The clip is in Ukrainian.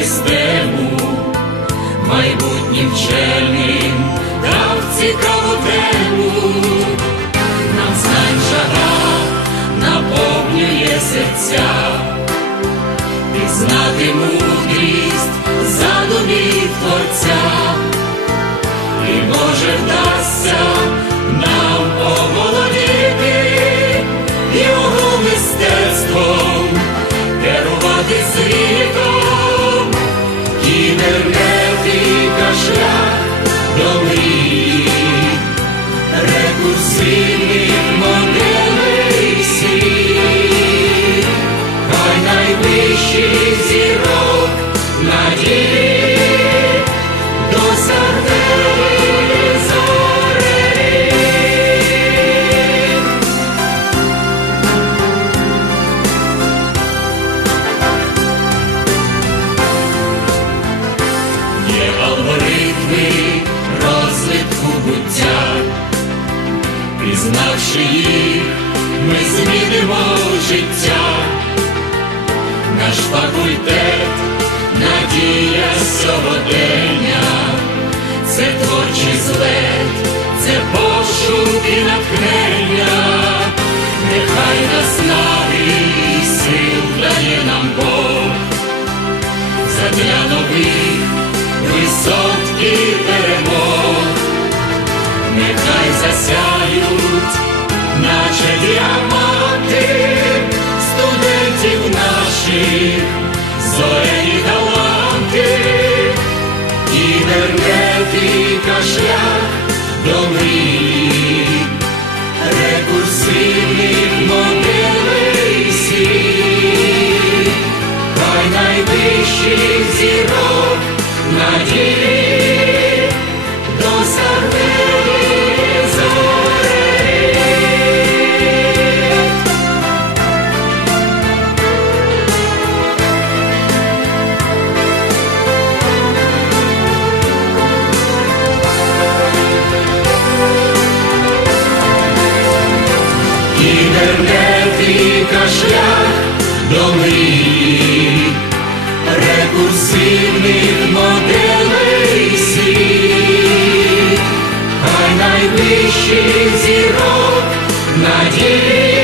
систему, майбутнім вченим. Дав цікаву тему, нам знань жага наповнює серця, пізнати мудрість задумів Творця, і може вдасться керувати світом, кібернетика шлях до мрії, алгоритми розвитку буття, пізнавши їх, ми змінимо життя, наш факультет, нехай засяють, наче діаманти студентів наших, зоряні таланти, кібернетика шлях до мрії, рекурсивних моделей світ хай найвищих зірок надії Кібернетика шлях до мрій, рекурсивних моделей світ, хай найвищий зірок надії.